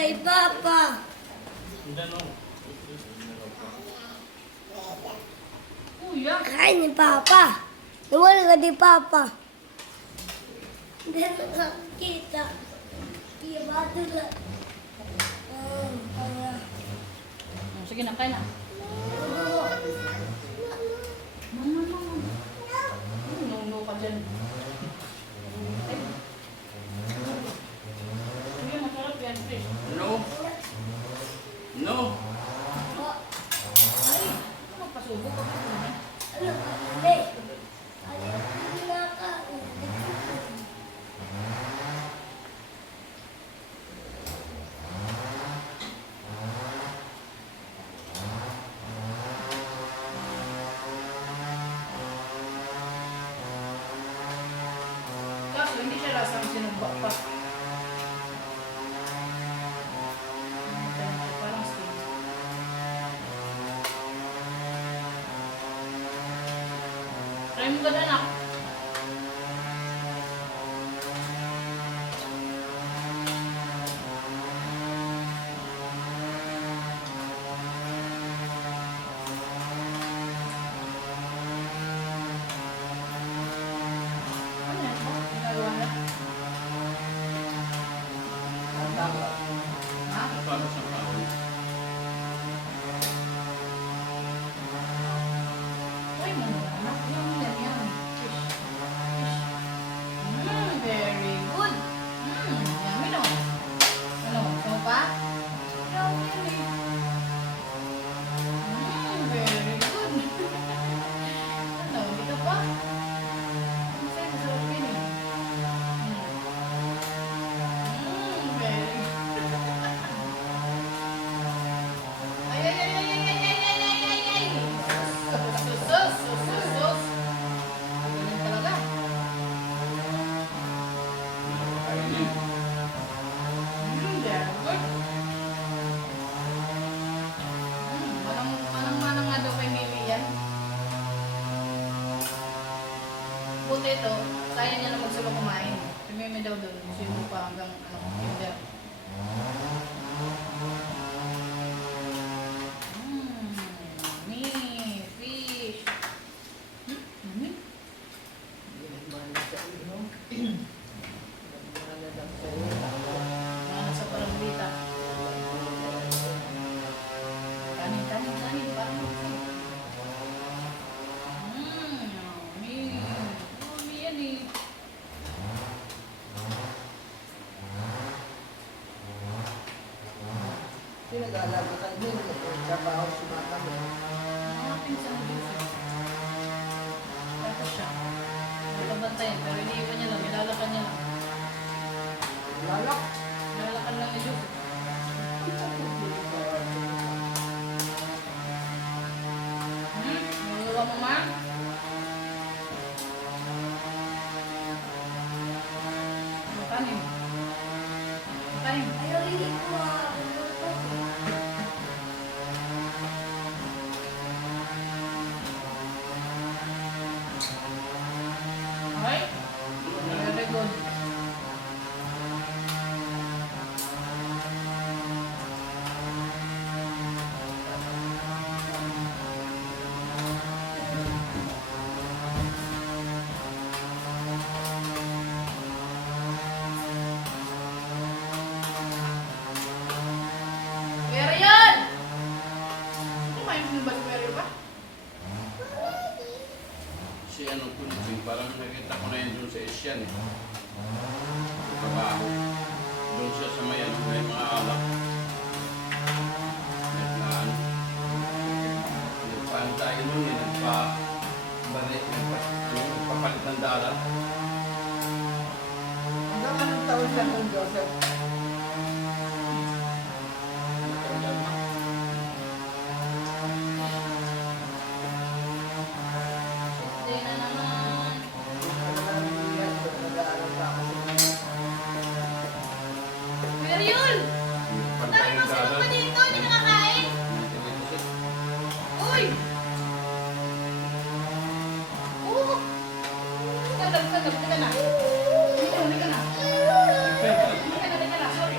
kay Papa. Kuya. Kain ni Papa. Nawala ka ni Papa. Hindi nakakita. Kaya ba ito na? Sige na, kain na. Nuno ka dyan. Kuya, masarap yan, fish. No. No. Ay, ano pasubo ka ba? Ano ba? Hindi. Hindi nakakain. Kaso, hindi siya lasang sinubak pa. Parang steam. Try mo ka na, anak. Ano yan? Ginagawa na? Ha? Para sa tao. Try mo muna, anak. Yan. Fish. Very good. Yummy no? Ano? So pa? Yummy. Very good. Ano? Dito pa? Kasi masarap yun eh. Very good. Ay. Sus. Ganun talaga. Kainin. Very good. Manang nga daw kay Mimi yan. Buti ito, kaya niya na magsalo kumain. Si Mimi daw doon, sino pa hanggang kinder. Yummy fish. Yummy. Mga nasa parambita. Kanin. Parang yummy. Yummy yan eh. Pinag-aalabutan din yung trabaho sumakami. Mga pinsan ko dito. Tapos siya. Nagkabantayan, pero iniiwan niya lang, nilalakan niya lang. Lalak. Nilalakan lang ni Joseph. Nagawa mo, ma? Kanin. Ayaw hindi ko Okay? Very good. Pero yun! Kumain mo ba si Meryl ba? Si ano po, parang nakita ko na yun doon sa Asian eh. Trabaho. Doon siya sa may mga alak. Nagpaan tayo nun eh, nagpapalit ng dalat. Hanggang anong taon siya nun, Joseph? Hindi na naman. Nag-aaral pa ako. Meryl! Ang dami mo sino pa dito, hindi nakakain? Uy! Oo! Teka na. Halika na. Sorry.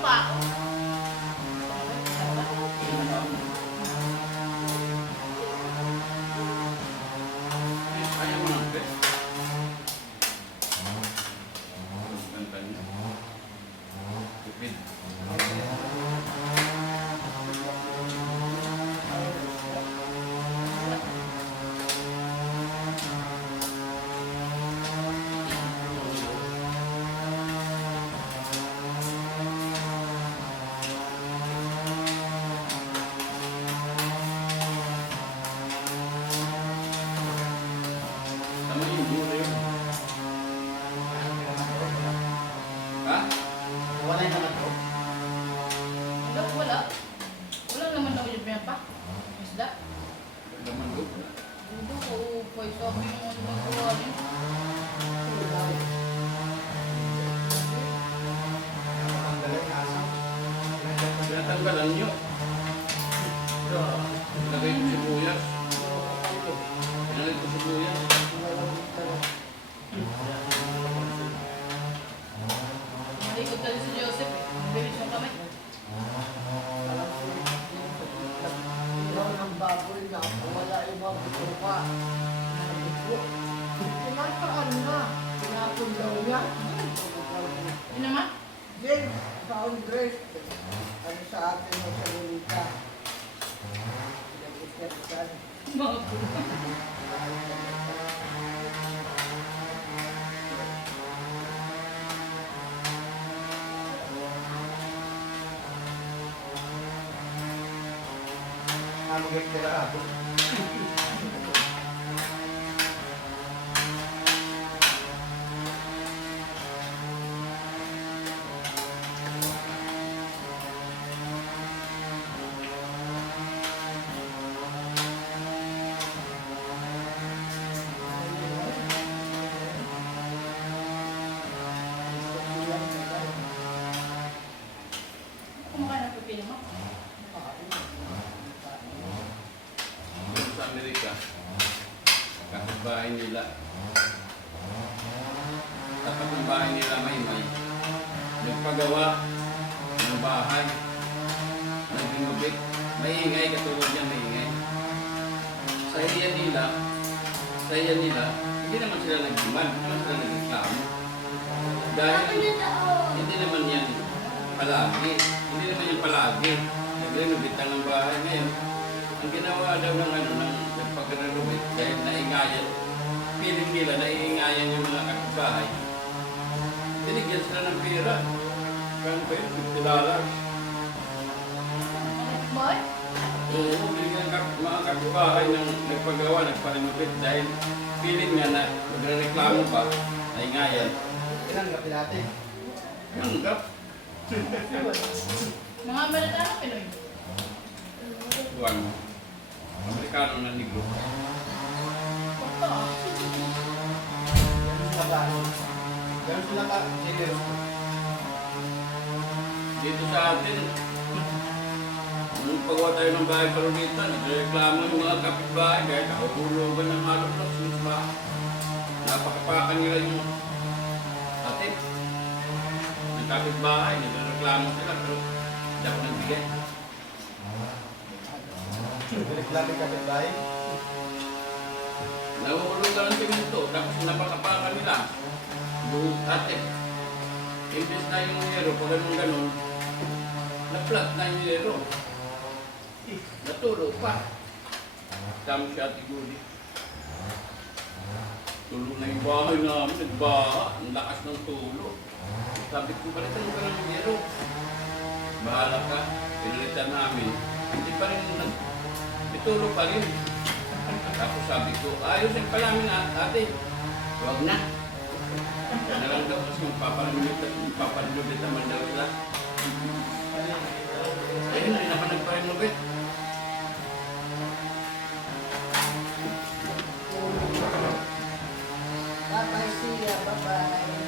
pa ako. Kaya mo ng pet. Ganda niya. Tipid. Tama yung duro yun. Ha? Wala naman to. Wala. Wala naman daw yung pinapa. Isda. Laman doon. Dudo ko, pwede sabi yung ano ng kawanin. Ang galing asam. Tinatanggalan nyo. Ilagay ko sibuyas. Ilagay ko sibuyas. Malikot kasi si Joseph eh. Bilis yung kamay. Ilaw ng baboy na wala ibang buka. Kumakaan na. Pinapon daw niya. Yun naman. James, found grace. Ano sa atin ng salita. Pinag-iskatan. Mga Hamagay ka ako. kumakain ng pipili mo. Doon sa Amerika, kapitbahay nila. Tapat ng bahay nila may nagpagawa ng bahay. Nagingubik. Maingay, katulad niya maingay. Sa iyan nila, hindi naman sila nagdiman, hindi naman sila nagreklamo. Dahil hindi naman yan palagi. Hindi naman yan palagi. Nagrenovate lang ng bahay ngayon. Ang ginawa daw ng nagpag-renovate dahil naingayan, feeling nila naiingayan yung mga kapitbahay. Binigyan sila ng pera. Kano ba yun? $50. Boy? Oo, binigyan mga kapitbahay ng nagpagawa, nagpa-renovate dahil feeling nga na magre-reklamo pa, naingayan. Tinanggap natin. Tanggap. Mga Amerikano, Pinoy. Buwan. Amerikano na negro. Porto ah. Ganun sila ba? Ganun sila ka. Serious. Dito sa atin, nung pagawa tayo ng bahay Carolita, nagreklamo yung mga kapitbahay dahil nakahulugan ng halong since ba napakapakan nila yung atin. Yung kapitbahay, nagreklamo sila pero hindi ako nagbigay. Reklamo ka tayo. Nahulugan ng simento, tapos napakapakan nila yung atin. Imbes na yung hero, pag ganun, na-flat na yung hero. Natulog pa. Tama si Ate Guli. Tulog na yung bahay namin, nagbaha, ang lakas ng tulog. Sabi ko, palitan mo ka ng hero. Bahala ka, pinalitan namin. Hindi pa rin, itulog pa rin. Tapos sabi ko, ayusin pa namin ate. Huwag na. Na lang daw kasi magpaparenovate naman daw sila. Ayun, hindi naman nagparenovate. Bye-bye, see ya. Bye-bye.